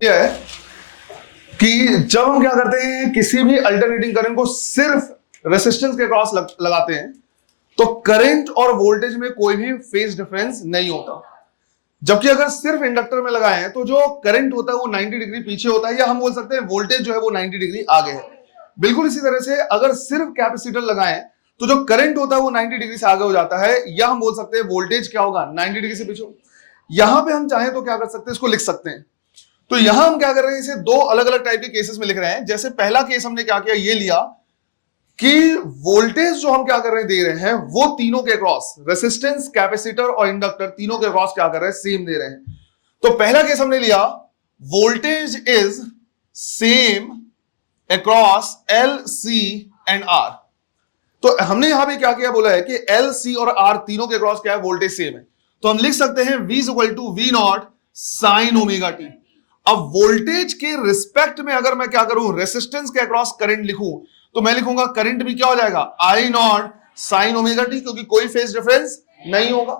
यह है कि जब हम क्या करते हैं किसी भी अल्टरनेटिंग करंट को सिर्फ रेसिस्टेंस के क्रॉस लगाते हैं तो करंट और वोल्टेज में कोई भी फेज डिफरेंस नहीं होता। जबकि अगर सिर्फ इंडक्टर में लगाए हैं तो जो करंट होता है वो 90 डिग्री पीछे होता है, या हम बोल सकते हैं वोल्टेज जो है वो 90 डिग्री आगे है। बिल्कुल इसी तरह से अगर सिर्फ कैपेसिटर लगाएं तो जो करंट होता है वो 90 डिग्री से आगे हो जाता है, या हम बोल सकते हैं वोल्टेज क्या होगा 90 डिग्री से पीछे। यहां पे हम चाहें तो क्या कर सकते हैं, इसको लिख सकते हैं। तो यहां हम क्या कर रहे हैं, इसे दो अलग अलग टाइप के केसेस में लिख रहे हैं। जैसे पहला केस हमने क्या किया, ये लिया कि वोल्टेज जो हम क्या कर रहे हैं दे रहे हैं वो तीनों के अक्रॉस, रेसिस्टेंस, कैपेसिटर और इंडक्टर तीनों के अक्रॉस क्या कर रहे हैं, सेम दे रहे हैं। तो पहला केस हमने लिया voltage is same across L, C and R. तो हमने यहां पे क्या किया, बोला है कि एल, सी और आर तीनों के अक्रॉस क्या है, वोल्टेज सेम है। तो हम लिख सकते हैं V equal to V not sine omega T. अब वोल्टेज के रिस्पेक्ट में अगर मैं क्या करूं, रेसिस्टेंस के अक्रॉस करंट लिखूं तो मैं लिखूंगा करंट भी क्या हो जाएगा, I not sine omega T, क्योंकि कोई फेज डिफरेंस नहीं होगा।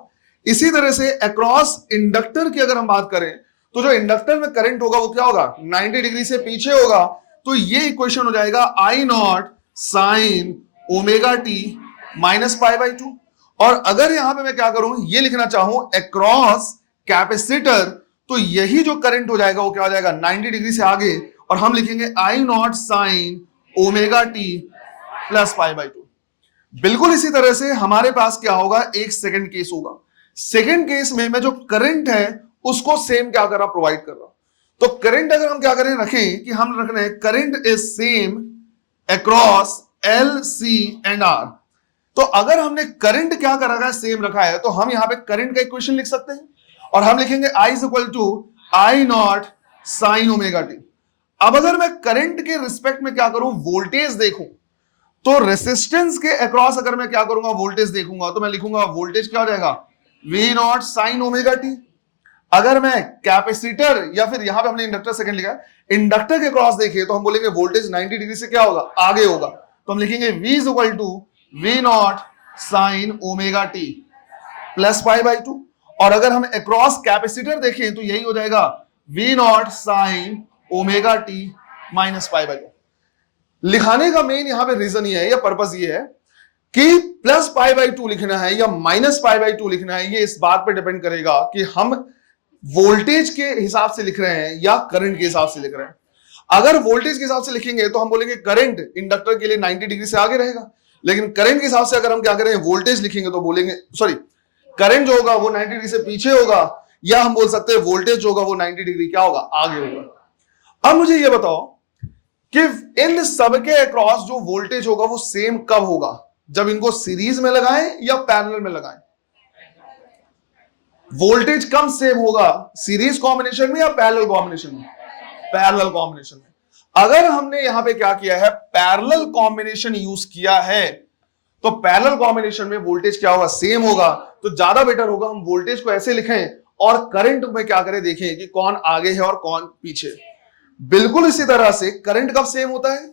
इसी तरह से अक्रॉस इंडक्टर की अगर हम बात करें तो जो इंडक्टर में करंट होगा वो क्या होगा, 90 डिग्री से पीछे होगा। तो ये इक्वेशन हो जाएगा I not sine omega T minus pi by 2। और अगर यहां पे मैं क्या करूं, ये लिखना चाहूं अक्रॉस कैपेसिटर, तो यही जो करंट हो जाएगा वो क्या हो जाएगा 90 डिग्री से आगे, और हम लिखेंगे I not sine omega T plus pi by 2। बिल्कुल इसी तरह से हमारे पास क्या होगा, एक सेकंड केस होगा। सेकंड केस में मैं जो करंट है उसको सेम क्या कर रहा, प्रोवाइड कर रहा। तो करंट अगर हम क्या करें, रखें कि हम रख रहे हैं current is same across L, C and R. तो अगर हमने करंट क्या कर रखा है, सेम रखा है, तो हम यहां पे करंट का इक्वेशन लिख सकते हैं और हम लिखेंगे I is equal to I not sine omega T. अब अगर मैं करंट के रिस्पेक्ट में क्या करूं, वोल्टेज देखूं, तो रेसिस्टेंस के अक्रॉस अगर मैं क्या करूंगा, वोल्टेज देखूंगा, तो मैं लिखूंगा वोल्टेज क्या हो जाएगा, V not sine omega T. अगर मैं कैपेसिटर या फिर यहां पे हमने इंडक्टर सेकंड लिखा है, इंडक्टर के क्रॉस देखिए तो हम बोलेंगे वोल्टेज 90 डिग्री से क्या होगा, आगे होगा। तो हम लिखेंगे V is equal to V not sine omega T plus pi by 2। और अगर हम अक्रॉस कैपेसिटर देखें तो यही हो जाएगा V not sine omega T minus pi by 2। लिखाने का मेन यहां पे रीजन ये है या पर्पस ये है कि प्लस पाई बाई 2 लिखना है या माइनस पाई बाई 2 लिखना है, ये इस बात पे डिपेंड करेगा कि हम वोल्टेज के हिसाब से लिख रहे हैं या करंट के हिसाब से लिख रहे हैं। अगर वोल्टेज के हिसाब से लिखेंगे तो हम बोलेंगे करंट इंडक्टर के लिए 90 डिग्री से आगे रहेगा, लेकिन करंट के हिसाब से अगर हम क्या करें, वोल्टेज लिखेंगे तो बोलेंगे सॉरी करंट जो होगा वो 90 डिग्री से पीछे होगा, या हम बोल सकते हैं वोल्टेज जो होगा वो 90 डिग्री क्या होगा, आगे होगा। अब मुझे ये बताओ कि इन सबके अक्रॉस जो वोल्टेज होगा वो सेम कब होगा, जब इनको सीरीज में लगाएं या पैरेलल में लगाएं। वोल्टेज कम सेम होगा, सीरीज कॉम्बिनेशन में या पैरेलल कॉम्बिनेशन में, पैरेलल कॉम्बिनेशन में। अगर हमने यहां पे क्या किया है, पैरेलल कॉम्बिनेशन यूज किया है, तो पैरेलल कॉम्बिनेशन में वोल्टेज क्या होगा, सेम होगा। तो ज्यादा बेटर होगा हम वोल्टेज को ऐसे लिखें और करंट में क्या करें, देखें कि कौन आगे है और कौन पीछे। बिल्कुल इसी तरह से करंट कब सेम होता है,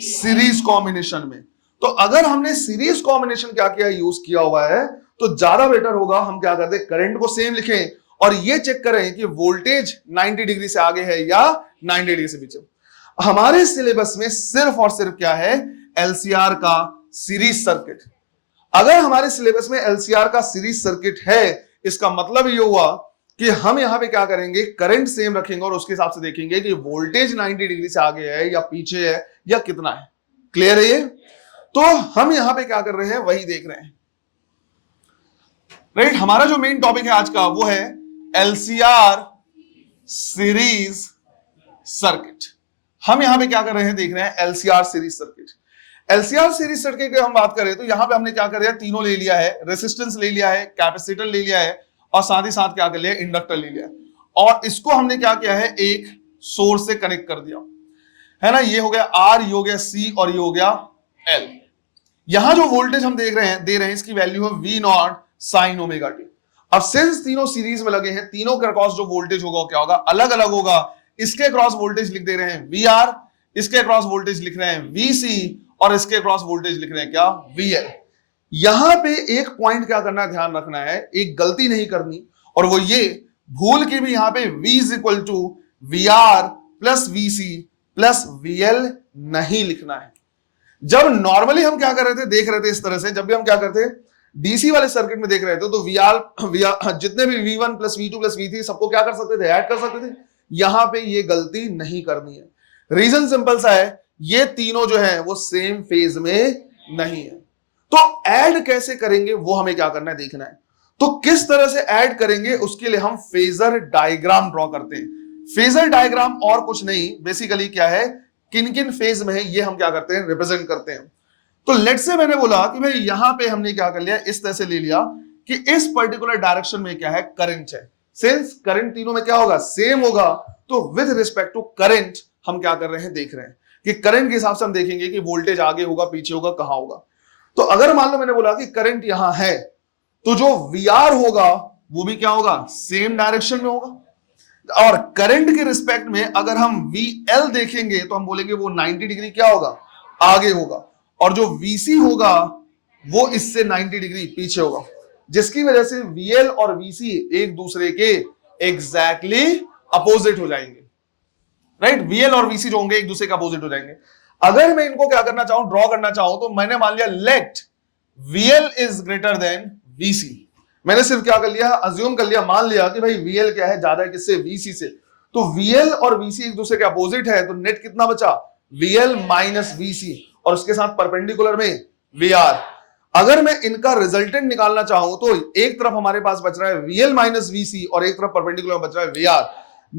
सीरीज कॉम्बिनेशन में। तो अगर हमने सीरीज कॉम्बिनेशन क्या किया, यूज किया हुआ है, तो ज्यादा बेटर होगा हम क्या करते हैं, करंट को सेम लिखें और ये चेक करें कि वोल्टेज 90 डिग्री से आगे है या 90 डिग्री से पीछे। हमारे सिलेबस में सिर्फ और सिर्फ क्या है, एलसीआर का सीरीज सर्किट। अगर हमारे सिलेबस में एलसीआर का सीरीज सर्किट है, इसका मतलब ये हुआ कि हम यहां पे क्या करेंगे, करंट सेम रखेंगे और उसके हिसाब से देखेंगे कि वोल्टेज 90 डिग्री से आगे है या पीछे है या कितना है। क्लियर है ये? तो हम यहां पे क्या कर रहे हैं, वही देख रहे हैं। राइट, हमारा जो मेन टॉपिक है आज का वो है एलसीआर सीरीज सर्किट। हम यहां पे क्या कर रहे हैं, देख रहे हैं LCR series circuit. LCR series circuit की हम बात करें तो यहां पे हमने क्या कर दिया, तीनों ले लिया है, रेसिस्टेंस ले लिया है, कैपेसिटर ले लिया है और साथ ही साथ क्या कर लिया, इंडक्टर ले लिया। और इसको हमने क्या किया है, एक सोर्स से कनेक्ट कर दिया है ना। ये हो गया R, ये हो गया C और ये हो गया L। यहां जो वोल्टेज हम देख रहे हैं, दे रहे हैं, इसकी वैल्यू है V not sine omega T. अब सिंस तीनों सीरीज में लगे हैं, तीनों के अक्रॉस जो वोल्टेज होगा क्या होगा, अलग अलग होगा। इसके अक्रॉस वोल्टेज लिख दे रहे हैं VR, इसके अक्रॉस वोल्टेज लिख रहे हैं VC और इसके अक्रॉस वोल्टेज लिख रहे हैं क्या, VL। यहां पे एक पॉइंट क्या करना है, ध्यान रखना है, एक गलती नहीं करनी, और वो ये भूल के भी यहां पे V is equal to VR plus VC plus VL नहीं लिखना है। जब नॉर्मली हम क्या कर रहे थे, देख रहे थे इस तरह से, जब भी हम क्या करते डीसी वाले सर्किट में देख रहे थे तो VR जितने भी V1 plus V2 plus V3 सबको क्या कर सकते थे, ऐड कर सकते थे। यहां पे ये गलती नहीं करनी है। रीजन सिंपल सा है, ये तीनों जो है वो सेम फेज में नहीं है। तो ऐड कैसे करेंगे वो हमें क्या करना है, देखना है। तो किस तरह से ऐड करेंगे उसके लिए हम फेजर डायग्राम ड्रॉ करते हैं। फेजर डायग्राम और कुछ नहीं, बेसिकली क्या है, किन किन फेज में है ये हम क्या करते हैं, रिप्रेजेंट करते हैं। तो लेट से मैंने बोला कि भाई यहां पे हमने क्या कर लिया, इस तरह से ले लिया कि इस पर्टिकुलर डायरेक्शन में क्या है, करंट है। सिंस करंट तीनों में क्या होगा, सेम होगा, तो विद रिस्पेक्ट टू करंट हम क्या कर रहे हैं, देख रहे हैं कि करंट के हिसाब से हम देखेंगे कि वोल्टेज आगे होगा, पीछे होगा, कहां होगा। तो अगर मान लो मैंने बोला कि करंट यहां है, तो जो VR होगा वो भी क्या होगा, सेम डायरेक्शन में होगा। और करंट के रिस्पेक्ट में अगर हम VL देखेंगे तो हम बोलेंगे वो 90 डिग्री क्या होगा, आगे होगा। और जो VC होगा वो इससे 90 डिग्री पीछे होगा, जिसकी वजह से VL और VC एक दूसरे के एग्जैक्टली अपोजिट हो जाएंगे। राइट, VL और VC जो होंगे एक दूसरे के अपोजिट हो जाएंगे। अगर मैं इनको क्या करना चाहूं, ड्रॉ करना चाहूं, तो मैंने मान लिया let VL is greater than VC। मैंने सिर्फ क्या कर लिया, अज्यूम कर लिया, मान लिया कि भाई VL क्या है, ज्यादा है किससे, VC से। तो VL और VC एक दूसरे के अपोजिट है, तो नेट कितना बचा, VL माइनस VC, और उसके साथ परपेंडिकुलर में VR। अगर मैं इनका रिजल्टेंट निकालना चाहूं तो एक तरफ हमारे पास बच रहा है VL माइनस VC और एक तरफ परपेंडिकुलर बच रहा है VR।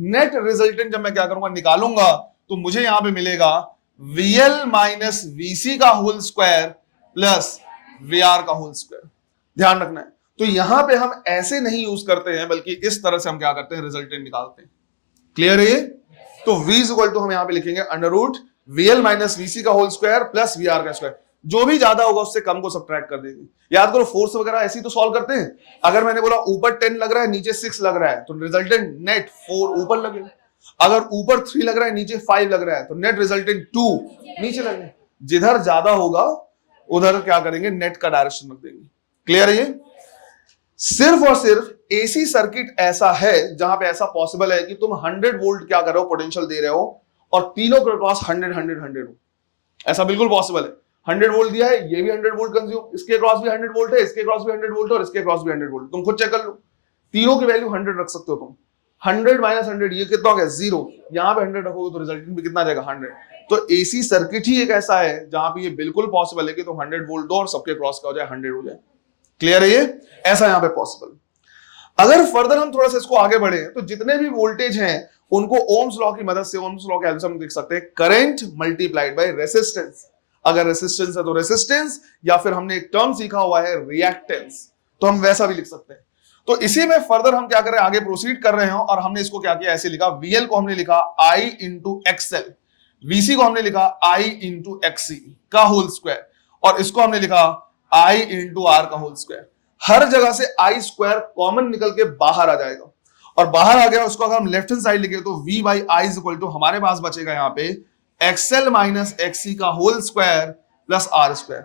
नेट रिजल्टेंट जब मैं क्या करूंगा, निकालूंगा, तो मुझे यहां पे मिलेगा VL माइनस VC का होल स्क्वायर प्लस VR का होल स्क्वायर। ध्यान रखना है, तो यहां पे हम ऐसे नहीं यूज करते हैं, बल्कि इस तरह से हम क्या करते हैं, रिजल्टेंट निकालते हैं। क्लियर है ये? तो V इक्वल टू हम यहां पे लिखेंगे under root VL minus VC का होल स्क्वायर प्लस VR का स्क्वायर। जो भी ज्यादा होगा उससे कम को सब्ट्रैक्ट कर देंगे। याद करो, फोर्स वगैरह ऐसे ही तो सॉल्व करते हैं। अगर मैंने बोला ऊपर 10 लग रहा है, नीचे 6 लग रहा है, तो रिजल्टेंट नेट 4 ऊपर लगेगा। अगर ऊपर 3 लग रहा है, नीचे 5 लग रहा है, तो नेट रिजल्टेंट 2 नीचे लगेगा। जिधर ज्यादा होगा उधर क्या करेंगे, नेट का डायरेक्शन रख देंगे। क्लियर है ये? सिर्फ और सिर्फ एसी सर्किट ऐसा है जहां पे ऐसा पॉसिबल है कि तुम 100 वोल्ट क्या कर रहे हो, पोटेंशियल दे रहे हो, और तीनों के क्रॉस 100 हो। ऐसा बिल्कुल पॉसिबल है। 100 वोल्ट दिया है, ये भी 100 वोल्ट कंज्यूम, इसके क्रॉस भी 100 वोल्ट है, इसके क्रॉस भी 100 वोल्ट है, और इसके क्रॉस भी 100 वोल्ट। तुम खुद चेक कर लो, तीनों की वैल्यू 100 रख सकते हो तुम। 100 माइनस 100 ये कितना हो गया, 0। यहां पे 100 रखोगे तो रिजल्टेंट भी कितना आ जाएगा, 100। तो एसी सर्किट ही एक ऐसा है जहां पे ये बिल्कुल पॉसिबल है कि तुम 100 वोल्ट दो और सबके क्रॉस का हो जाए 100 हो जाए। क्लियर है ये? ऐसा यहां पे पॉसिबल। अगर फर्दर हम थोड़ा सा इसको आगे बढ़े तो जितने भी वोल्टेज हैं उनको ओम्स लॉ की मदद से, ओम्स लॉ के हेल्प से हम देख सकते हैं, करंट मल्टीप्लाइड बाय रेसिस्टेंस। अगर रेसिस्टेंस है तो रेसिस्टेंस, या फिर हमने एक टर्म सीखा हुआ है रिएक्टेंस, तो हम वैसा भी लिख सकते हैं। तो इसी में फर्दर हम क्या कर रहे हैं, आगे प्रोसीड कर रहे हैं, और हमने इसको क्या किया, ऐसे लिखा, VL को हमने लिखा I इंटू XL, VC को हमने लिखा I इंटू XC का होल स्क्वायर, और इसको हमने लिखा I इंटू R का होल स्क्वायर। हर जगह से I स्क्वायर कॉमन निकल के बाहर आ जाएगा, और बाहर आ गया, उसको अगर हम लेफ्ट हैंड साइड लिखे तो V by I is equal to हमारे पास बचेगा यहाँ पे XL माइनस XC का whole square plus R square.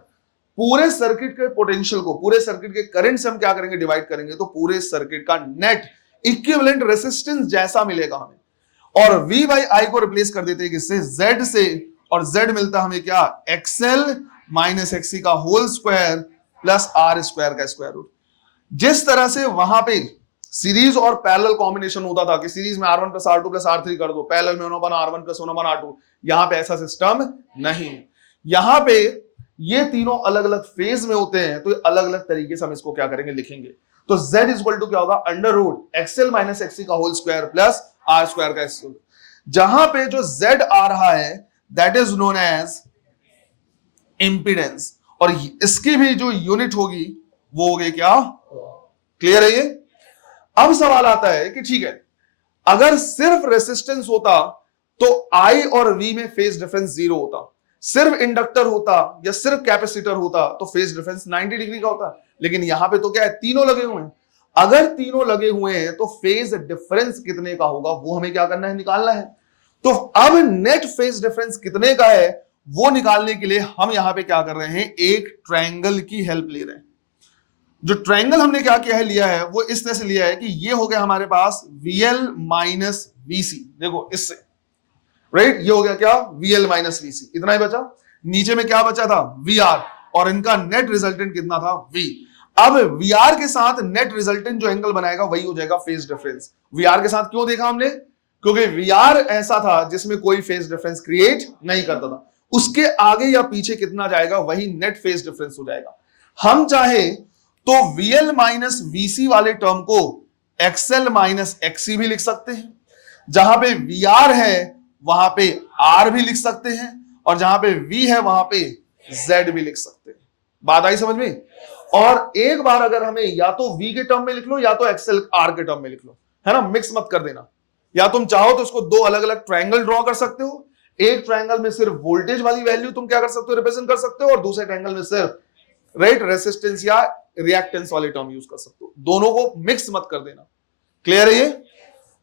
पूरे सर्किट के पोटेंशियल को पूरे सर्किट के करंट से हम क्या करेंगे, डिवाइड करेंगे, तो पूरे सर्किट का नेट इक्विवेलेंट रेसिस्टेंस जैसा मिलेगा हमें। और V बाई I को रिप्लेस कर देते हैं किससे, Z से, और Z मिलता हमें क्या, XL माइनस XC का whole square plus R square का स्क्वायर रूट। जिस तरह से वहां पे सीरीज और पैरेलल कॉम्बिनेशन होता था कि सीरीज में R1 plus R2 plus R3 कर दो, पैरेलल में होना बना R1 प्लस होना बना R2, यहां पे ऐसा सिस्टम नहीं। यहां पे ये तीनों अलग अलग फेज में होते हैं, तो अलग अलग तरीके से हम इसको क्या करेंगे, लिखेंगे। तो Z इक्वल टू क्या होगा, under root XL minus XC का whole square plus R square का स्क्वायर। जहां पे जो Z आ रहा है that is known as impedance, और इसकी भी जो यूनिट होगी वो हो गई क्या, क्लियर है ये? अब सवाल आता है कि ठीक है, अगर सिर्फ रेसिस्टेंस होता तो I और V में फेज डिफरेंस 0 होता, सिर्फ इंडक्टर होता या सिर्फ कैपेसिटर होता तो फेज डिफरेंस 90 डिग्री का होता। लेकिन यहां पे तो क्या है, तीनों लगे हुए हैं। अगर तीनों लगे हुए हैं तो फेज डिफरेंस कितने का होगा वो हमें क्या करना है, निकालना है। तो अब नेट फेज डिफरेंस कितने का है वो निकालने के लिए हम यहां पे क्या कर रहे हैं, एक ट्रायंगल की हेल्प ले रहे हैं। जो ट्रायंगल हमने क्या किया है, लिया है वो इस तरह से लिया है कि ये हो गया हमारे पास VL माइनस VC, देखो इससे, राइट, ये हो गया क्या, VL माइनस VC, इतना ही बचा। नीचे में क्या बचा था, VR, और इनका नेट रिजल्टेंट कितना था, V। अब VR के साथ नेट रिजल्टेंट जो एंगल बनाएगा वही हो जाएगा फेज डिफरेंस। VR के साथ क्यों देखा हमने, क्योंकि VR ऐसा था जिसमें कोई फेज डिफरेंस क्रिएट नहीं करता था, उसके आगे या पीछे कितना जाएगा वही नेट फेज डिफरेंस हो जाएगा। हम चाहे तो VL माइनस VC वाले टर्म को XL माइनस XC भी लिख सकते हैं, जहां पे VR है वहां पे R भी लिख सकते हैं, और जहां पे V है वहां पे Z भी लिख सकते हैं। बात आई समझ में। और एक बार अगर हमें या तो V के टर्म में लिख लो या तो XL R के टर्म में लिख लो, है ना, मिक्स मत कर देना। या तुम चाहो तो इसको दो अलग अलग ट्रायंगल ड्रॉ कर सकते हो, एक ट्रायंगल में सिर्फ वोल्टेज वाली वैल्यू तुम क्या कर सकते हो, रिप्रेजेंट कर सकते हो, और दूसरे ट्रायंगल में सिर्फ राइट रेसिस्टेंस या रिएक्टेंस वाले टर्म यूज कर सकते हो। दोनों को मिक्स मत कर देना। क्लियर है ये।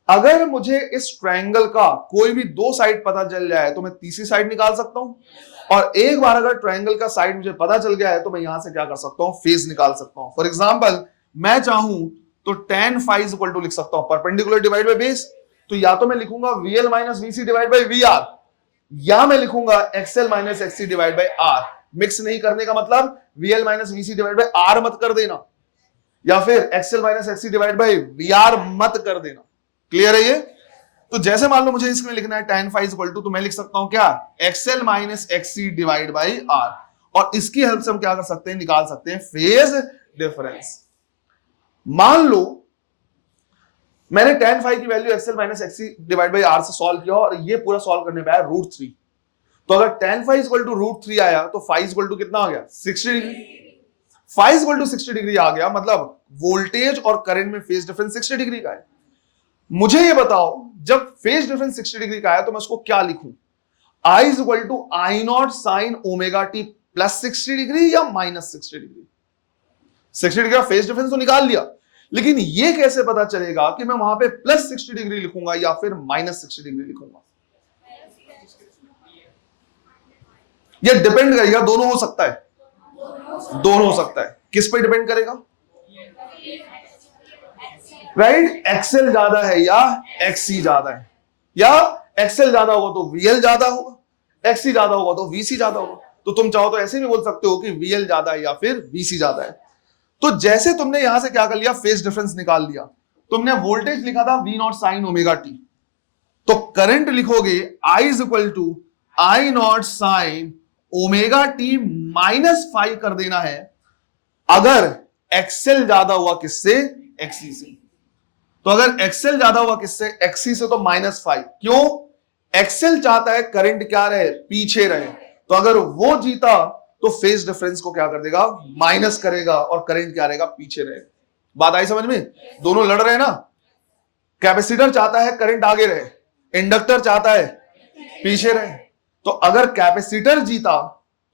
अगर मुझे इस ट्रायंगल का कोई भी दो साइड पता चल जाए तो मैं तीसरी साइड निकाल सकता हूं, और एक बार अगर ट्रायंगल का साइड मुझे पता चल गया है तो मैं यहां से क्या कर सकता हूं, फेज निकाल सकता हूं। फॉर एग्जांपल मैं चाहूं तो tan phi is equal to लिख सकता हूं परपेंडिकुलर डिवाइड बाय बेस, तो या तो मैं लिखूंगा VL minus VC divide by VR, या मैं लिखूंगा XL minus XC divide by R। Mix नहीं करने का मतलब VL minus VC divide by R मत कर देना, या फिर XL minus XC divide bye VR मत कर देना। क्लियर है ये। तो जैसे मान लो मुझे इसमें लिखना है tan phi is equal to, तो मैं लिख सकता हूं क्या, XL minus XC divide by R, और इसकी हेल्प से हम क्या कर सकते हैं, निकाल सकते हैं फेज डिफरेंस। मान लो मैंने tan phi की value XL minus XC divide by R से सॉल्व किया, और ये पूरा सॉल्व करने पे आया √3। तो अगर tan phi is equal to √3 आया तो phi इज इक्वल टू कितना आ गया, 60 degree. phi is equal to 60 degree आ गया, मतलब वोल्टेज और करंट में फेज डिफरेंस 60 डिग्री का है। मुझे ये बताओ जब फेज डिफरेंस 60 डिग्री का है तो मैं उसको क्या लिखूं, I is equal to I not sine omega T plus 60 degree या माइनस 60 डिग्री। 60 डिग्री का फेज डिफरेंस तो निकाल लिया, लेकिन ये कैसे पता चलेगा कि मैं वहां पे प्लस 60 डिग्री लिखूंगा या फिर माइनस 60 डिग्री लिखूंगा। ये डिपेंड करेगा, दोनों हो सकता है, दोनों हो सकता है। किस पे डिपेंड करेगा, राइट, XL ज्यादा है या XC ज्यादा है, या XL ज्यादा होगा तो VL ज्यादा होगा, XC ज्यादा होगा तो VC ज्यादा होगा। तो तुम चाहो तो ऐसे भी बोल सकते हो कि VL ज्यादा है या फिर VC ज्यादा है। तो जैसे तुमने यहां से क्या कर लिया, फेज डिफरेंस निकाल लिया, तुमने वोल्टेज लिखा था V not sine omega T, तो करंट लिखोगे I is equal to I not sine omega T minus 5 कर देना है अगर XL ज्यादा हुआ किससे, XC से। तो अगर XL ज्यादा हुआ किससे, XC से, तो -5। क्यों, XL चाहता है करंट क्या रहे, पीछे रहे, तो अगर वो जीता तो फेज डिफरेंस को क्या कर देगा, माइनस करेगा, और करंट क्या रहेगा, पीछे रहेगा। बात आई समझ में। दोनों लड़ रहे हैं ना, कैपेसिटर चाहता है करंट आगे रहे, इंडक्टर चाहता है पीछे रहे। तो अगर कैपेसिटर जीता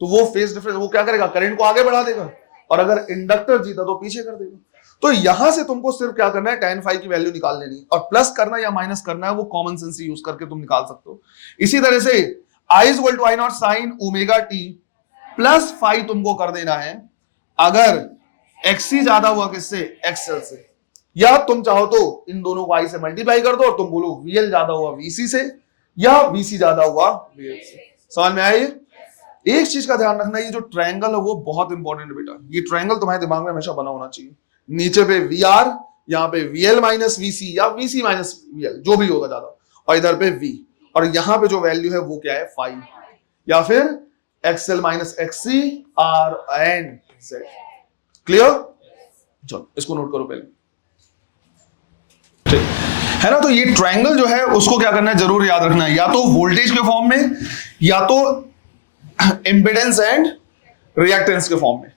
तो वो फेज डिफरेंस, वो क्या करेगा, करंट को आगे बढ़ा देगा, और अगर इंडक्टर जीता तो पीछे कर देगा। तो यहां से तुमको सिर्फ क्या करना है, tan phi की वैल्यू निकाल लेनी, और प्लस करना या माइनस करना है वो कॉमन सेंस यूज करके तुम निकाल सकते हो। इसी तरह से I is equal to I not sine omega T plus 5 तुमको कर देना है अगर XC ज्यादा हुआ किससे, XL से, या तुम चाहो तो इन दोनों को I से मल्टीप्लाई कर दो और तुम बोलो VL ज्यादा हुआ VC से या VC ज्यादा हुआ VL से। समझ में आया ये। एक चीज का ध्यान रखना, ये जो ट्रायंगल है वो बहुत इंपॉर्टेंट है बेटा, ये ट्रायंगल तुम्हारे दिमाग में हमेशा बना होना चाहिए। नीचे पे VR, यहाँ पे VL माइनस VC या VC माइनस VL जो भी होगा ज्यादा, और इधर पे V, और यहाँ पे जो वैल्यू है वो क्या है, 5, या फिर XL minus XC R and Z। Clear, चलो इसको नोट करो पहले, ठीक है ना। तो ये ट्रायंगल जो है उसको क्या करना है, जरूर याद रखना है, या तो वोल्टेज के फॉर्म में या तो इंपेडेंस एंड रिएक्टेंस के फॉर्म में।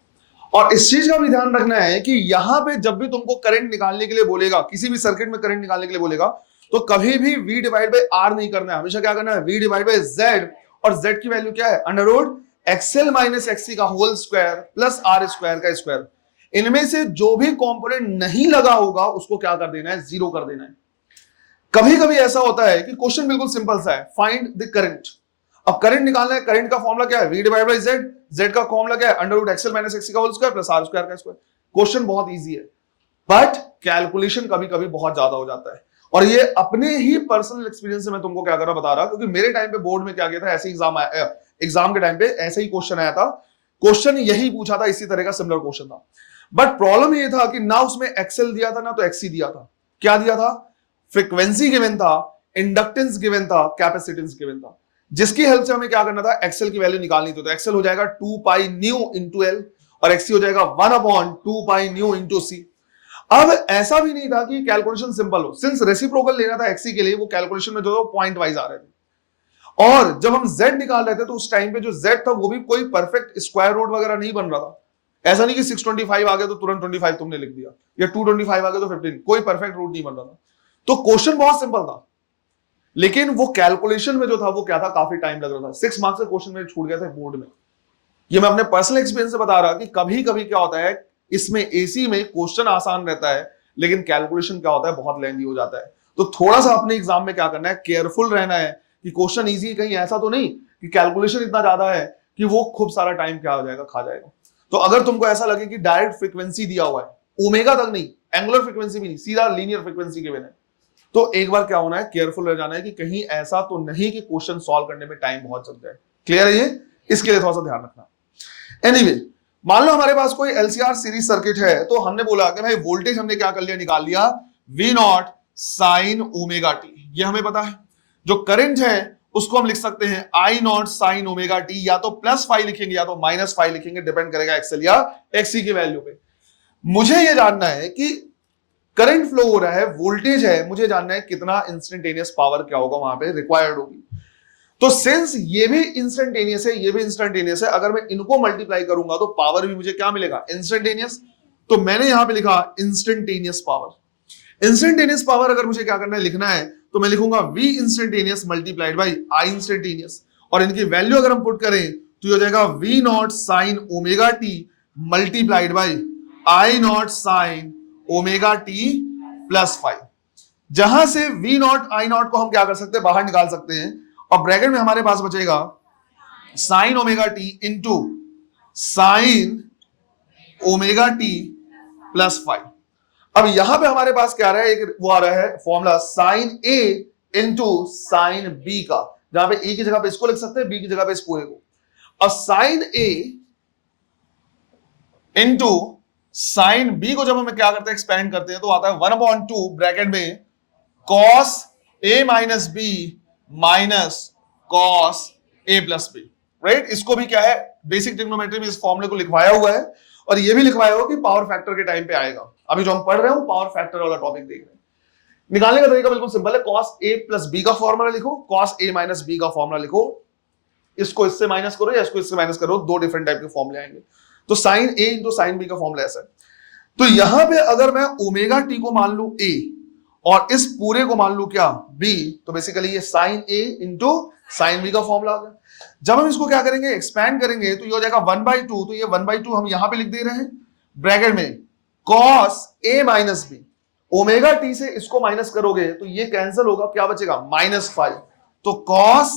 और इस चीज का भी ध्यान रखना है कि यहां पे जब भी तुमको करंट निकालने के लिए बोलेगा, किसी भी सर्किट में करंट निकालने के लिए बोलेगा, तो कभी भी V डिवाइड बाय R नहीं करना है, हमेशा क्या करना है, V डिवाइड बाय Z, और Z की वैल्यू क्या है, under root XL minus XC का whole square plus R square का स्क्वायर। इनमें से जो भी कंपोनेंट नहीं लगा होगा उसको क्या कर देना है, 0 कर देना है। कभी कभी ऐसा होता है कि क्वेश्चन बिल्कुल सिंपल सा है, फाइंड द करंट। अब करंट निकालना है, करंट का फॉर्मूला क्या है, V divide by Z, Z का फॉर्मूला क्या है, under root XL minus XC का whole square plus R square का स्क्वायर। क्वेश्चन बहुत इजी है, बट कैलकुलेशन कभी कभी बहुत ज्यादा हो जाता है, और ये अपने ही पर्सनल एक्सपीरियंस से मैं तुमको क्या कर रहा बता रहा, क्योंकि मेरे टाइम पे बोर्ड में क्या किया था, ऐसे एग्जाम के टाइम पे ऐसे ही क्वेश्चन आया था, क्वेश्चन यही पूछा था, इसी तरह का सिमिलर क्वेश्चन था। बट प्रॉब्लम ये था कि ना उसमें एक्सेल दिया था ना तो एक्सी दिया था। क्या दिया था? फ्रीक्वेंसी गिवन था, इंडक्टेंस गिवन था, कैपेसिटेंस गिवन था, जिसकी हेल्प से हमें क्या करना था, एक्सेल की वैल्यू निकालनी थी। तो एक्सेल हो जाएगा 2 पाई न्यू इंटू एल और एक्सी हो जाएगा 1/2 पाई न्यू इंटू सी। अब ऐसा भी नहीं था कि कैलकुलेशन सिंपल हो, सिंस रेसिप्रोकल लेना था एक्सी के लिए, वो कैलकुलेशन में जो पॉइंट वाइज आ रहे थे। और जब हम z निकाल रहे थे तो उस टाइम पे जो z था वो भी कोई परफेक्ट स्क्वायर रूट वगैरह नहीं बन रहा था। ऐसा नहीं कि 625 आ गया तो तुरंत 25 तुमने लिख दिया, या 225 आ गया तो 15, कोई परफेक्ट रूट नहीं बन रहा था। तो क्वेश्चन बहुत सिंपल था, लेकिन वो कैलकुलेशन में जो था वो क्या था, काफी टाइम लग रहा था। 6 मार्क्स के क्वेश्चन में छूट गया था बोर्ड में। ये मैं अपने पर्सनल एक्सपीरियंस से बता रहा कि कभी कभी क्या होता है, इसमें एसी में क्वेश्चन आसान रहता है लेकिन कैलकुलेशन क्या होता है, बहुत लेंथी हो जाता है। तो थोड़ा सा अपने एग्जाम में क्या करना है, केयरफुल रहना है कि क्वेश्चन इजी, कहीं ऐसा तो नहीं कि कैलकुलेशन इतना ज्यादा है कि वो खूब सारा टाइम क्या हो जाएगा, खा जाएगा। तो अगर तुमको ऐसा लगे कि डायरेक्ट फ्रीक्वेंसी दिया हुआ है, ओमेगा तक नहीं, एंगुलर फ्रीक्वेंसी भी नहीं, सीधा लीनियर फ्रीक्वेंसी के बिना, तो एक बार क्या होना है, केयरफुल रह जाना है कि कहीं ऐसा तो नहीं कि क्वेश्चन सॉल्व करने में टाइम बहुत चल जाए। क्लियर है ये? इसके लिए थोड़ा सा ध्यान रखना। एनीवे, मान लो हमारे पास कोई एलसीआर सीरीज सर्किट है, तो हमने बोला कि भाई वोल्टेज हमने क्या कर लिया, निकाल लिया V not sine omega T, ये हमें पता है। जो करंट है उसको हम लिख सकते हैं I not sine omega T, या तो +5 लिखेंगे या तो -5 लिखेंगे, डिपेंड करेगा एक्सेल या एक्सी की वैल्यू पे। मुझे ये जानना है कि करंट फ्लो हो रहा है, वोल्टेज है, मुझे जानना है कितना इंस्टेंटेनियस पावर क्या होगा वहां पे रिक्वायर्ड होगी। तो सिंस ये भी इंस्टेंटेनियस है, ये भी इंस्टेंटेनियस है, अगर मैं इनको मल्टीप्लाई करूंगा तो पावर भी मुझे क्या मिलेगा, इंस्टेंटेनियस। तो मैंने यहां पे लिखा इंस्टेंटेनियस पावर। इंस्टेंटेनियस पावर अगर मुझे क्या करना है, लिखना है, तो मैं लिखूंगा V instantaneous multiplied by I instantaneous, और इनकी वैल्यू अगर हम पुट करें तो ये हो जाएगा V not sine omega T multiplied by I not sine omega T +5। जहां से V नॉट I नॉट को हम क्या कर सकते हैं, बाहर निकाल सकते हैं, और ब्रैकेट में हमारे पास बचेगा sign omega T into sine omega T +5। अब यहां पे हमारे पास क्या आ रहा है, एक वो आ रहा है फॉर्मूला साइन ए इंटू साइन बी का, जहां पे ए की जगह पे इसको लिख सकते हैं, बी की जगह पे इस पूरे को। और साइन ए इंटू साइन बी को जब हम क्या करते हैं, एक्सपेंड करते हैं, तो आता है 1/2 ब्रैकेट में cos A minus B minus cos A plus B, right. इसको भी क्या है, बेसिक ट्रिग्नोमेट्री में इस फॉर्मूले को लिखवाया हुआ है, और ये भी लिखवाया हुआ कि पावर फैक्टर के टाइम पे आएगा। अभी जो हम पढ़ रहे हैं पावर फैक्टर वाला टॉपिक देख रहे हैं। निकालने का तरीका बिल्कुल सिंपल है, कॉस ए प्लस बी का फॉर्मूला लिखो, कॉस ए माइनस बी का फॉर्मूला लिखो, इसको इससे माइनस करो या इसको इससे माइनस करो, दो डिफरेंट टाइप के फॉर्मूले आएंगे। तो साइन ए इंटू साइन बी का फॉर्मूला ऐसा है। तो यहां पे अगर मैं ओमेगा टी को मान लू ए और इस पूरे को मान लू क्या, बी, तो बेसिकली ये साइन ए इंटू साइन बी का फॉर्मूला आ गया। जब हम इसको क्या करेंगे, एक्सपैंड करेंगे, तो ये हो जाएगा 1/2, तो ये 1/2 हम यहां पे लिख दे रहे हैं ब्रैकेट में cos A minus B. Omega T से इसको माइनस करोगे तो ये कैंसिल होगा, क्या बचेगा, -5, तो cos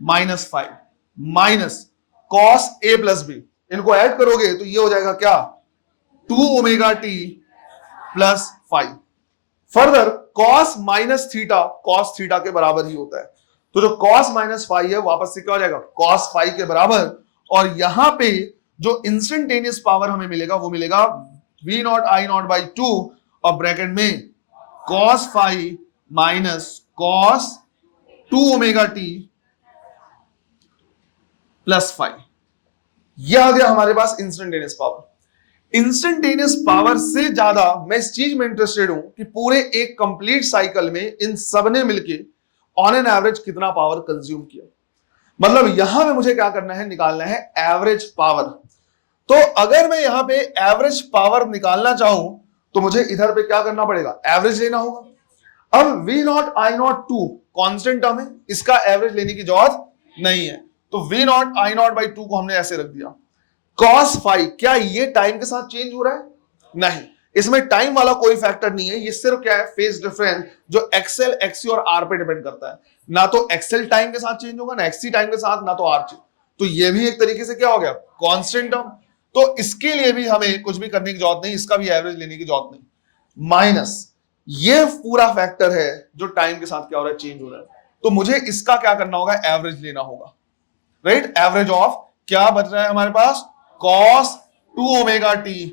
-5 minus cos A plus B, इनको ऐड करोगे तो ये हो जाएगा क्या, 2 omega T +5। Further cos minus theta cos theta के बराबर ही होता है, तो जो कॉस -5 है वापस से क्या हो जाएगा, कॉस 5 के बराबर। और यहां पे जो इंस्टेंटेनियस पावर हमें मिलेगा वो मिलेगा V not I not by 2 और ब्रैकेट में cos 5 minus cos 2 omega T +5। यह आ गया हमारे पास इंस्टेंटेनियस पावर। इंस्टेंटेनियस पावर से ज्यादा मैं इस चीज में इंटरेस्टेड हूं कि पूरे एक कंप्लीट साइकिल में इन सबने मिलके ऑन एन एवरेज कितना पावर कंज्यूम किया। मतलब यहां पे मुझे क्या करना है, निकालना है एवरेज पावर। तो अगर मैं यहां पे एवरेज पावर निकालना चाहूं तो मुझे इधर पे क्या करना पड़ेगा, एवरेज लेना होगा। अब V not I not 2 constant term है, इसका एवरेज लेने की जरूरत नहीं है, तो V not I not by 2 को हमने ऐसे रख दिया। cos 5 क्या ये टाइम के साथ चेंज हो रहा है, नहीं, इसमें टाइम वाला कोई फैक्टर नहीं है, ये सिर्फ क्या है, फेज डिफरेंस, जो एक्सेल एक्सी और आर पे डिपेंड करता है। ना तो एक्सेल टाइम के साथ चेंज होगा, ना एक्सी टाइम के साथ, ना तो आर चेंज। तो ये भी एक तरीके से क्या हो गया, कांस्टेंट टर्म। तो इसके लिए भी हमें कुछ भी करने की जरूरत नहीं, इसका भी एवरेज लेने की जरूरत नहीं। माइनस ये पूरा फैक्टर है जो टाइम के साथ क्या हो रहा है, चेंज हो रहा है। तो मुझे इसका क्या करना होगा, एवरेज लेना होगा, राइट। एवरेज ऑफ क्या बच रहा है हमारे पास, cos 2 ओमेगा टी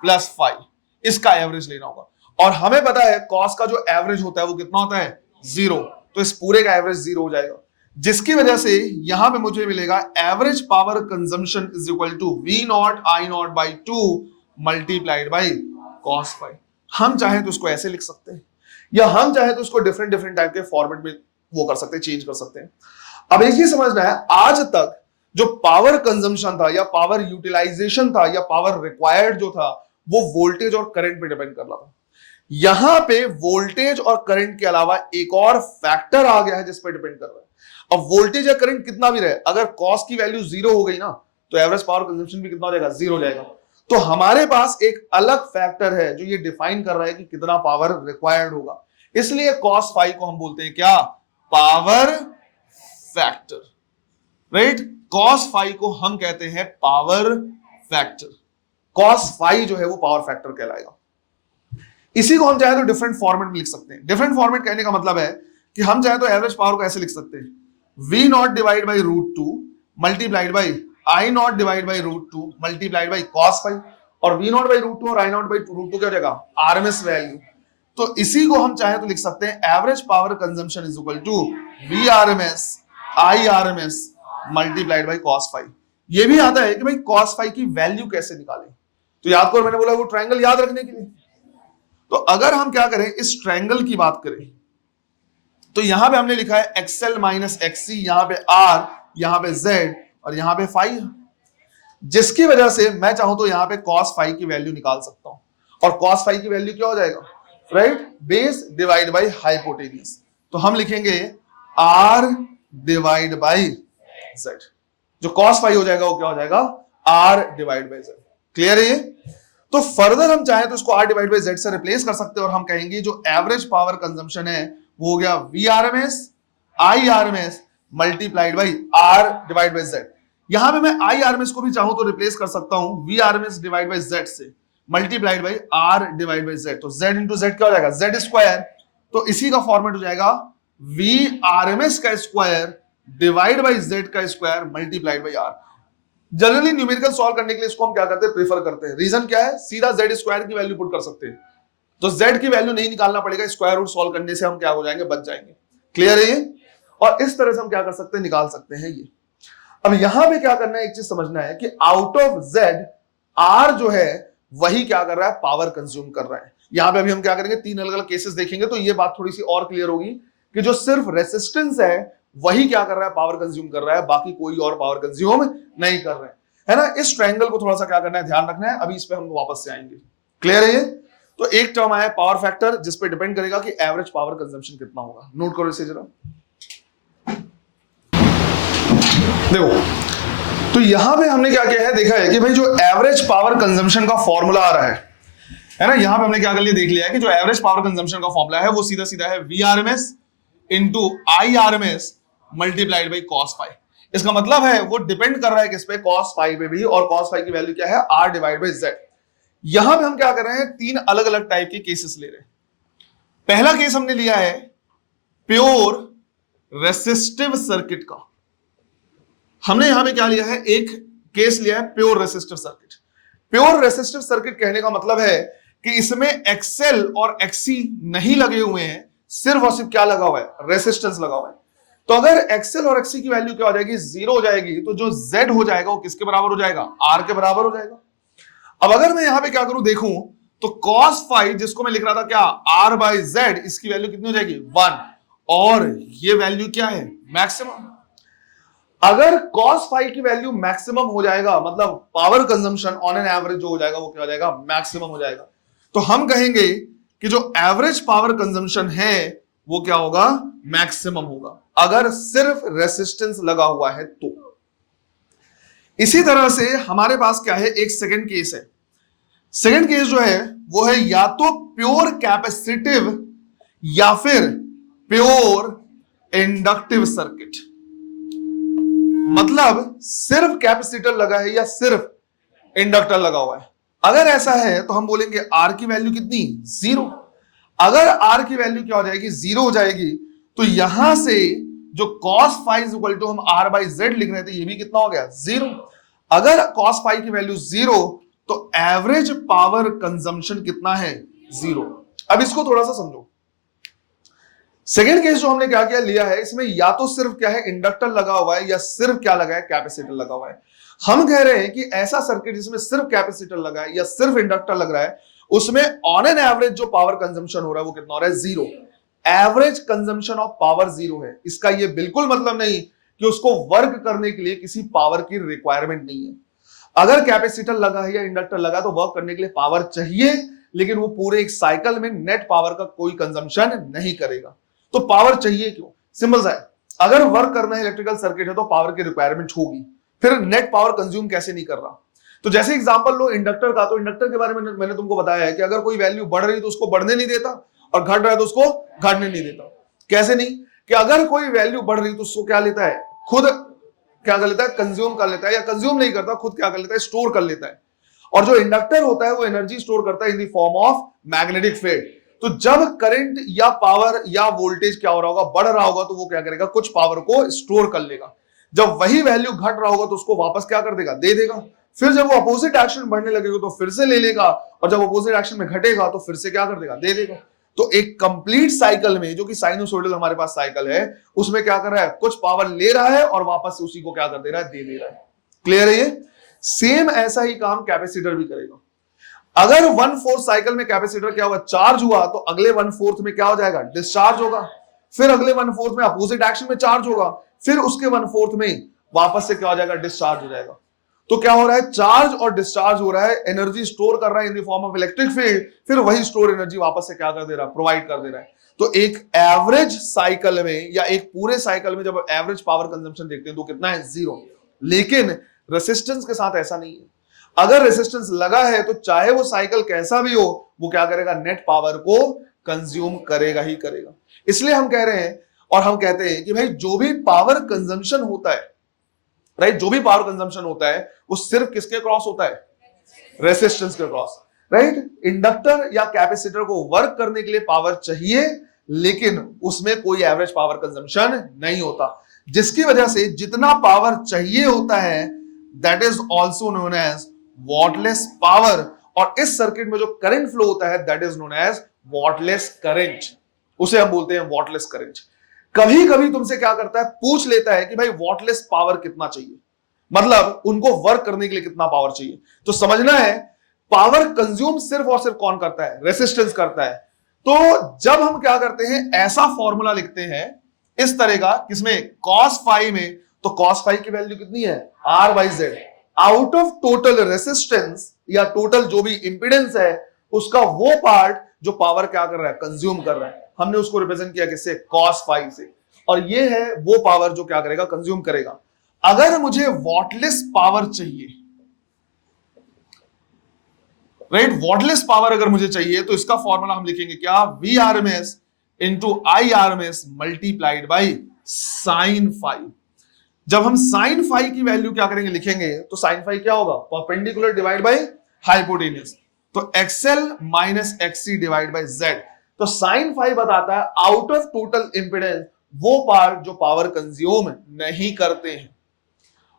प्लस 5, इसका एवरेज लेना होगा। और हमें पता है cos का जो एवरेज होता है वो कितना होता है, 0। तो इस पूरे का एवरेज 0 हो जाएगा, जिसकी वजह से यहां पे मुझे मिलेगा average power consumption is equal to V not I not by 2 multiplied by cos 5। हम चाहें तो उसको ऐसे लिख सकते हैं, या हम चाहें तो उसको डिफरेंट डिफरेंट टाइप के फॉर्मेट में वो कर सकते हैं, चेंज कर सकते हैं। अब एक ही समझना है, आज तक जो पावर कंजम्पशन था या पावर यूटिलाइजेशन था या पावर रिक्वायर्ड जो था, वो वोल्टेज और करंट पे डिपेंड कर रहा था। यहां पे वोल्टेज और करंट के अलावा एक और फैक्टर आ गया है जिस पे डिपेंड कर रहा है। अब वोल्टेज या करंट कितना भी रहे, अगर कॉस की वैल्यू 0 हो गई ना, तो एवरेज पावर कंजम्पशन भी कितना हो जाएगा, 0 हो जाएगा। तो हमारे पास एक अलग फैक्टर है जो ये डिफाइन कर रहा है कि कितना पावर रिक्वायर्ड होगा। इसलिए cos 5 को हम बोलते हैं क्या, पावर फैक्टर, राइट। cos 5 को हम कहते हैं पावर फैक्टर। cos 5 जो है वो पावर फैक्टर कहलाएगा। इसी को हम चाहे तो डिफरेंट फॉर्मेट में लिख सकते हैं। डिफरेंट फॉर्मेट कहने का मतलब है कि हम चाहे तो एवरेज पावर को ऐसे लिख सकते हैं, v not divide by √2 multiplied by i not divide by √2 multiplied by cos 5। और v नॉट बाई √2 और i नॉट बाई √2 क्या हो जाएगा, आरएमएस वैल्यू। तो इसी को हम चाहे तो लिख सकते हैं average power consumption is equal to V RMS I RMS multiplied by cos 5। ये भी आता है कि भाई cos 5 की वैल्यू कैसे निकालें। तो याद करो, मैंने बोला वो ट्रायंगल याद रखने के लिए। तो अगर हम क्या करें, इस ट्रायंगल की बात करें, तो यहां पे हमने लिखा है XL माइनस XC, यहां पे R, यहां पे Z और यहां पे फाई, जिसकी वजह से मैं चाहूं तो यहां पे cos 5 की वैल्यू निकाल सकता हूं। और cos 5 की वैल्यू क्या हो जाएगा, right, base divide by hypotenuse. तो हम लिखेंगे R डिवाइड बाई Z। जो cos 5 हो जाएगा वो क्या हो जाएगा, R divide by Z। Clear है ये? तो फर्दर हम चाहें तो इसको R डिवाइड बाई Z से रिप्लेस कर सकते हैं और हम कहेंगे जो एवरेज पावर कंजम्पशन है वो हो गया V RMS I RMS multiplied by R divide by Z। यहां पे मैं आई आरएमएस को भी चाहूं तो रिप्लेस कर सकता हूं V RMS divide by Z से, multiplied by R divide by Z। तो Z इंटू Z क्या हो जाएगा, Z स्क्वायर। तो इसी का फॉर्मेट हो जाएगा वी आरएमएस का स्क्वायर डिवाइड बाई Z का square multiplied by R। Generally numerical solve करने के लिए इसको हम क्या करते हैं, प्रेफर करते हैं। रीजन क्या है, सीधा Z स्क्वायर की वैल्यू पुट कर सकते हैं, तो Z की वैल्यू नहीं निकालना पड़ेगा, स्क्वायर रूट सॉल्व करने से हम क्या हो जाएंगे, बच जाएंगे। क्लियर है ये? और इस तरह से हम क्या कर सकते हैं, निकाल सकते हैं ये। अब यहां पे क्या करना है, एक चीज समझना है कि आउट ऑफ Z R जो है वही क्या कर रहा है, पावर कंज्यूम कर रहा है। यहां पे अभी हम क्या करेंगे, 3 अलग अलग केसेस देखेंगे, तो ये बात थोड़ी सी और क्लियर होगी कि जो सिर्फ रेसिस्टेंस है वही क्या कर रहा है, पावर कंज्यूम कर रहा है, बाकी कोई और पावर कंज्यूम नहीं कर रहे हैं, है ना। इस ट्रायंगल को थोड़ा सा क्या करना है, ध्यान रखना है। अभी इस पे हम वापस से आएंगे। क्लियर है ये? तो एक टर्म आया पावर फैक्टर, जिस पे डिपेंड करेगा कि एवरेज पावर कंजम्पशन कितना होगा। नोट करो इसे जरा, देखो। तो यहां पे हमने क्या किया है, देखा है कि भाई जो एवरेज पावर कंजम्पशन का फॉर्मूला आ रहा है ना, यहां पे हमने क्या कर लिया, देख लिया है कि जो एवरेज पावर कंजम्पशन का फॉर्मूला है वो सीधा सीधा है V RMS into I RMS multiplied by cos 5। इसका मतलब है वो डिपेंड कर रहा है किस पे, cos 5 पे भी, और cos 5 की वैल्यू क्या है, R डिवाइड बाई Z। यहां पे हम क्या कर रहे हैं, 3 अलग अलग टाइप के केसेस ले रहे हैं। पहला केस हमने लिया है प्योर रेसिस्टिव सर्किट का। हमने यहां पे क्या लिया है, एक केस लिया है pure resistive circuit. Pure resistive circuit कहने का मतलब है कि इसमें XL और XC नहीं लगे हुए हैं, सिर्फ और सिर्फ क्या लगा हुआ है, रेसिस्टेंस लगा हुआ है। तो अगर XL और XC की वैल्यू क्या हो जाएगी, 0 हो जाएगी, तो जो Z हो जाएगा वो किसके बराबर हो जाएगा, R के बराबर हो जाएगा। अब अगर मैं यहां पे क्या करूं, देखूं तो cos 5 जिसको मैं लिख रहा था क्या, R बाई Z, इसकी वैल्यू कितनी हो जाएगी, 1, और ये वैल्यू क्या है, मैक्सिमम। अगर cos 5 की वैल्यू मैक्सिमम हो जाएगा, मतलब power consumption on an average जो हो जाएगा वो क्या हो जाएगा, मैक्सिमम हो जाएगा। तो हम कहेंगे कि जो एवरेज पावर कंजम्पशन है वो क्या होगा, मैक्सिमम होगा, अगर सिर्फ रेसिस्टेंस लगा हुआ है तो। इसी तरह से हमारे पास क्या है, एक सेकंड केस है। सेकंड केस जो है वो है या तो प्योर कैपेसिटिव या फिर प्योर इंडक्टिव सर्किट। मतलब सिर्फ कैपेसिटर लगा है या सिर्फ इंडक्टर लगा हुआ है। अगर ऐसा है तो हम बोलेंगे R की वैल्यू कितनी, 0। अगर आर की वैल्यू क्या हो जाएगी, 0 हो जाएगी, तो यहां से जो cos phi is equal to हम r बाई जेड लिख रहे थे, ये भी कितना हो गया, 0। अगर cos फाई की वैल्यू 0, तो एवरेज पावर कंजम्पशन कितना है, 0। अब इसको थोड़ा सा समझो। सेकेंड केस जो हमने क्या क्या लिया है, इसमें या तो सिर्फ क्या है, इंडक्टर लगा हुआ है, या सिर्फ क्या लगा है, कैपेसिटर लगा हुआ है। हम कह रहे हैं कि ऐसा सर्किट जिसमें सिर्फ कैपेसिटर लगा है या सिर्फ इंडक्टर लग रहा है, उसमें ऑन एन एवरेज जो पावर कंजम्पशन हो रहा है वो कितना हो रहा है, 0। एवरेज कंजम्पशन ऑफ पावर 0 है। इसका ये बिल्कुल मतलब नहीं कि उसको वर्क करने के लिए किसी पावर की रिक्वायरमेंट नहीं है। अगर कैपेसिटर लगा है या इंडक्टर लगा तो वर्क करने के लिए पावर चाहिए, लेकिन वो पूरे एक साइकिल में नेट पावर का कोई कंजम्पशन नहीं करेगा। तो पावर चाहिए क्यों, सिंपल सा है, अगर वर्क करना है इलेक्ट्रिकल सर्किट है तो पावर की रिक्वायरमेंट होगी, फिर नेट पावर कंज्यूम कैसे नहीं कर रहा। तो जैसे एग्जांपल लो इंडक्टर का, तो इंडक्टर के बारे में मैंने तुमको बताया है कि अगर कोई वैल्यू बढ़ रही है तो उसको बढ़ने नहीं देता, और घट रहा है तो उसको घटने नहीं देता। कैसे नहीं, कि अगर कोई वैल्यू बढ़ रही है तो उसको क्या लेता है, खुद क्या कर लेता है, कंज्यूम कर लेता है, या कंज्यूम नहीं करता, खुद क्या कर लेता है, स्टोर कर लेता है। और जो इंडक्टर होता है वो एनर्जी स्टोर करता है in the form of magnetic field. तो जब करंट या पावर या वोल्टेज क्या हो रहा होगा, बढ़ रहा होगा, तो वो क्या करेगा, कुछ पावर को स्टोर कर लेगा। जब वही वैल्यू घट रहा होगा तो उसको वापस क्या कर देगा, दे देगा। फिर जब वो अपोजिट एक्शन बढ़ने लगेगा तो फिर से ले लेगा, और जब अपोजिट एक्शन में घटेगा तो फिर से क्या कर देगा, दे देगा। तो एक कंप्लीट साइकिल में, जो कि साइनोसॉइडल हमारे पास साइकिल है, उसमें क्या कर रहा है, कुछ पावर ले रहा है और वापस से उसी को क्या कर दे रहा है, दे दे रहा है। क्लियर है ये? सेम ऐसा ही काम कैपेसिटर भी करेगा। अगर 1/4 साइकिल में कैपेसिटर क्या होगा, चार्ज हुआ, तो अगले 1/4 में क्या हो जाएगा, डिस्चार्ज होगा। फिर अगले 1/4 में अपोजिट एक्शन में चार्ज होगा, फिर उसके 1/4 में वापस से क्या हो जाएगा, डिस्चार्ज हो जाएगा। तो क्या हो रहा है, चार्ज और डिस्चार्ज हो रहा है, एनर्जी स्टोर कर रहा है in the form of electric field, फिर वही स्टोर एनर्जी वापस से क्या कर दे रहा है, प्रोवाइड कर दे रहा है। तो एक एवरेज साइकिल में या एक पूरे साइकिल में जब एवरेज पावर कंजम्पशन देखते हैं तो कितना है, 0। लेकिन रेसिस्टेंस के साथ ऐसा नहीं है। अगर रेसिस्टेंस लगा है तो चाहे वो साइकिल कैसा भी हो, वो क्या करेगा, नेट पावर को कंज्यूम करेगा ही करेगा। इसलिए हम कह रहे हैं, और हम कहते हैं कि भाई जो भी पावर कंजम्पशन होता है, राइट, जो भी पावर कंजम्पशन होता है वो सिर्फ किसके क्रॉस होता है, रेसिस्टेंस के क्रॉस, राइट। इंडक्टर या कैपेसिटर को वर्क करने के लिए पावर चाहिए, लेकिन उसमें कोई एवरेज पावर कंजम्पशन नहीं होता, जिसकी वजह से जितना पावर चाहिए होता है that is also known as wattless power. और इस सर्किट में जो करंट फ्लो होता है that is known as wattless current, उसे हम बोलते हैं वॉटलेस करंट। कभी कभी तुमसे क्या करता है, पूछ लेता है कि भाई वॉटलेस पावर कितना चाहिए, मतलब उनको वर्क करने के लिए कितना पावर चाहिए। तो समझना है, पावर कंज्यूम सिर्फ और सिर्फ कौन करता है, रेसिस्टेंस करता है। तो जब हम क्या करते हैं, ऐसा फॉर्मूला लिखते हैं इस तरह का, किसमें, cos फाई में, तो cos फाई की वैल्यू कितनी है, r by Z, out of total resistance या टोटल जो भी इंपीडेंस है उसका वो पार्ट जो पावर क्या कर रहा है, कंज्यूम कर रहा है। हमने उसको रिप्रेजेंट किया किससे, cos फाई से, और ये है वो पावर जो क्या करेगा, कंज्यूम करेगा। अगर मुझे वॉटलेस पावर चाहिए, राइट, वॉटलेस पावर अगर मुझे चाहिए, तो इसका फॉर्मूला हम लिखेंगे क्या, V R M S into I R M S multiplied by sine phi. जब हम साइन फाई की वैल्यू क्या करेंगे, लिखेंगे, तो साइन फाई क्या होगा, परपेंडिकुलर डिवाइड बाई हाइपोटेन्यूज, तो XL minus एक्ससी divide by Z. तो साइन फाई बताता है आउट ऑफ टोटल इंपीडेंस वो पार्ट जो पावर कंज्यूम नहीं करते हैं,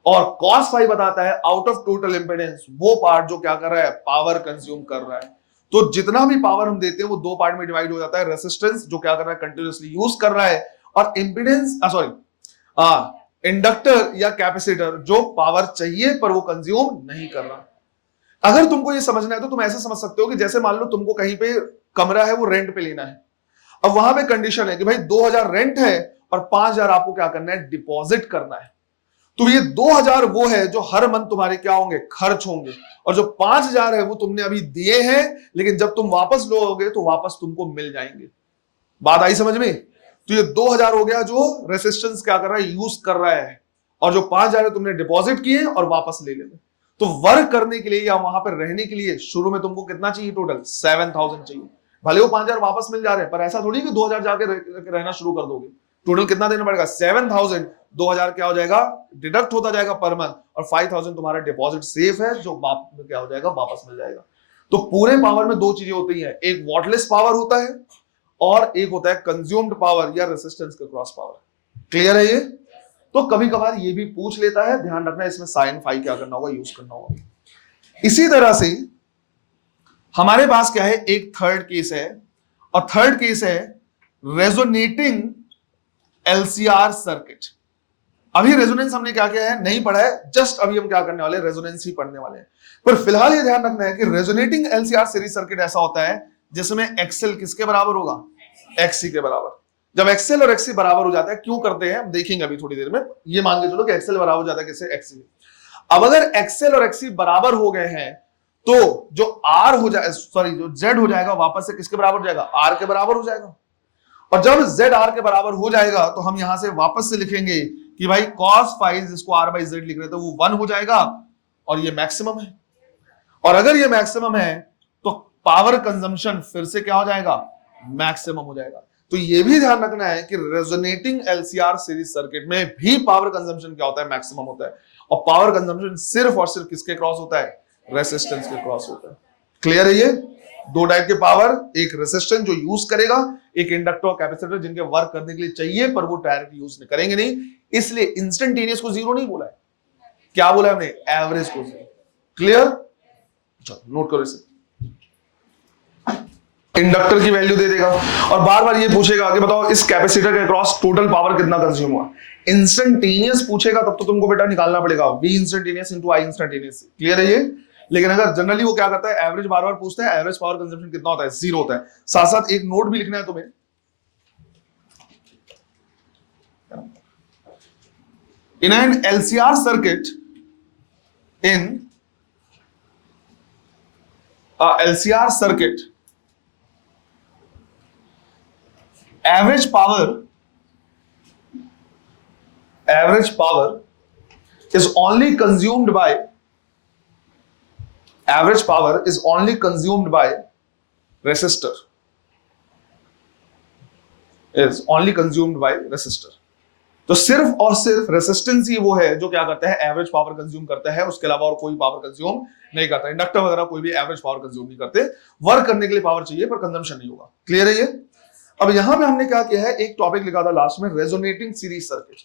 और cos फाई बताता है आउट ऑफ टोटल इंपीडेंस वो पार्ट जो क्या कर रहा है, पावर कंज्यूम कर रहा है। तो जितना भी पावर हम देते हैं वो दो पार्ट में डिवाइड हो जाता है, रेसिस्टेंस जो क्या कर रहा है, कंटिन्यूअसली यूज कर रहा है, और इंपीडेंस इंडक्टर या कैपेसिटर जो पावर चाहिए पर वो कंज्यूम नहीं कर रहा। अगर तुमको ये समझना है तो तुम ऐसे समझ सकते हो कि जैसे मान लो तुमको कहीं पे कमरा है, वो रेंट पे लेना है। अब वहां पे कंडीशन है कि भाई 2000 रेंट है और 5000 आपको क्या करना है, डिपॉजिट करना है। तो ये 2000 वो है जो हर मंथ तुम्हारे क्या होंगे, खर्च होंगे, और जो 5000 है वो तुमने अभी दिए हैं, लेकिन जब तुम वापस लोगे तो वापस तुमको मिल जाएंगे। बात आई समझ में? तो ये 2000 हो गया जो रेसिस्टेंस क्या कर रहा है, यूज कर रहा है, और जो 5000 है तुमने डिपॉजिट किए और वापस ले लेंगे। तो वर्क करने के लिए या वहां पर रहने के लिए शुरू में तुमको कितना चाहिए, टोटल 7000 चाहिए। भले वो 5000 वापस मिल जा रहे हैं, पर ऐसा थोड़ी कि 2000 जाके रहना शुरू कर दोगे। टोटल कितना देना पड़ेगा, 7000, 2000 क्या हो जाएगा, डिडक्ट होता जाएगा पर मंथ, और 5000 तुम्हारा डिपॉजिट सेफ है जो क्या हो जाएगा, वापस मिल जाएगा। तो पूरे पावर में दो चीजें होती हैं, एक वॉटलेस पावर होता है और एक होता है कंज्यूम्ड पावर या रेसिस्टेंस के क्रॉस पावर। क्लियर है ये? तो कभी कभार ये भी पूछ लेता है, ध्यान रखना इसमें साइन फाई क्या करना होगा, यूज करना होगा। इसी तरह से हमारे पास क्या है, एक थर्ड केस है, और थर्ड केस है रेजोनेटिंग एलसीआर सर्किट। अभी रेजोनेंस हमने क्या किया है नहीं पढ़ा है, जस्ट अभी हम क्या करने वाले हैं, रेजोनेंस ही पढ़ने वाले हैं। पर फिलहाल ये ध्यान रखना है कि रेजोनेटिंग एलसीआर सीरीज सर्किट ऐसा होता है जिसमें एक्सएल किसके बराबर होगा, एक्सी के बराबर। जब एक्सएल और एक्सी बराबर हो जाता है, क्यों करते हैं हम देखेंगे अभी थोड़ी देर में। ये मान के चलो कि एक्सएल बराबर हो जाता है किससे, एक्सी। अब अगर एक्सएल और एक्सी बराबर हो गए हैं तो जो आर हो जाए, सॉरी जो जेड हो जाएगा वापस से किसके बराबर हो जाएगा, आर के बराबर हो जाएगा। और जब जेड आर के बराबर हो जाएगा तो हम यहां से वापस से लिखेंगे कि भाई cos फाई जिसको आर बाई जेड लिख रहे थे वो 1 हो जाएगा, और ये मैक्सिमम है। और अगर ये मैक्सिमम है तो पावर कंजम्पशन फिर से क्या हो जाएगा, मैक्सिमम हो जाएगा। तो ये भी ध्यान रखना है कि रेजोनेटिंग एलसीआर सीरीज सर्किट में भी पावर कंजम्पशन क्या होता है, मैक्सिमम होता है। और पावर कंजम्पशन सिर्फ और सिर्फ किसके क्रॉस होता है, रेसिस्टेंस के क्रॉस होता है। क्लियर है ये? दो टाइप के पावर, एक रेसिस्टेंस जो यूज करेगा, एक इंडक्टर और कैपेसिटर जिनके वर्क करने के लिए चाहिए पर वो डायरेक्ट यूज करेंगे नहीं, इसलिए इंस्टेंटेनियस को जीरो नहीं बोला है, क्या बोला हमने, एवरेज को जीरो। क्लियर? चलो नोट करो इसे। इंडक्टर की वैल्यू दे देगा और बार बार ये पूछेगा कि बताओ इस कैपेसिटर के अक्रॉस टोटल पावर कितना कंज्यूम हुआ। इंस्टेंटेनियस पूछेगा तब तो तुमको बेटा निकालना पड़ेगा V instantaneous into I instantaneous. Clear है ये? लेकिन अगर जनरली वो क्या करता है, एवरेज बार बार पूछता है, एवरेज पावर कंजम्पशन कितना होता है, जीरो होता है। साथ साथ एक नोट भी लिखना है तुम्हें, in an LCR circuit, in a LCR circuit, average power is only consumed by resistor, is only consumed by resistor। तो सिर्फ और सिर्फ रेसिस्टेंस ही वो है जो क्या करता है, एवरेज पावर कंज्यूम करता है, उसके अलावा और कोई पावर कंज्यूम नहीं करता। इंडक्टर वगैरह कोई भी एवरेज पावर कंज्यूम नहीं करते, वर्क करने के लिए पावर चाहिए पर कंजम्पशन नहीं होगा। क्लियर है ये? अब यहां पे हमने क्या किया है, एक टॉपिक लिखा था लास्ट में, रेजोनेटिंग सीरीज सर्किट।